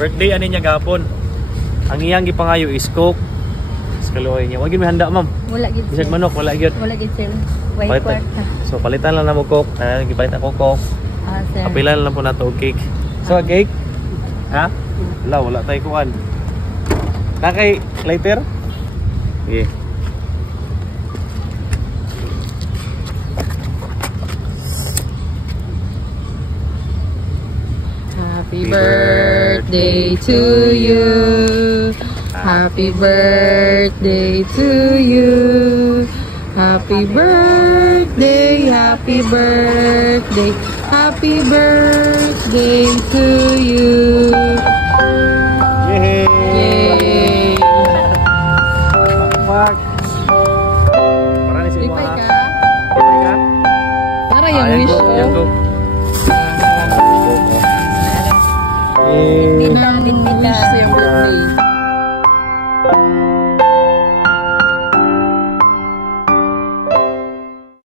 Birthday ani niya gapon. Ang iyang gipangayo is Coke. Kaluoy niya. Wag gyud may handa, ma'am. Wala gid. Bisag manok, wala gyud. Wala gid sir. White kwarta. So palitan lang namo Coke. Gipalit ako Coke. Sir. Kapilan lang po na to cake. So cake? Ha? Wala tayo kuan. Nakay lighter? Sige. Happy birthday to you. Happy birthday to you. Happy birthday, happy birthday, happy birthday to you. Yay! Yay! Pak. Para ni si mo Lipay ha. ka? Lipay ka? Tara yung wish ko. Yan go. Binbita, binbita.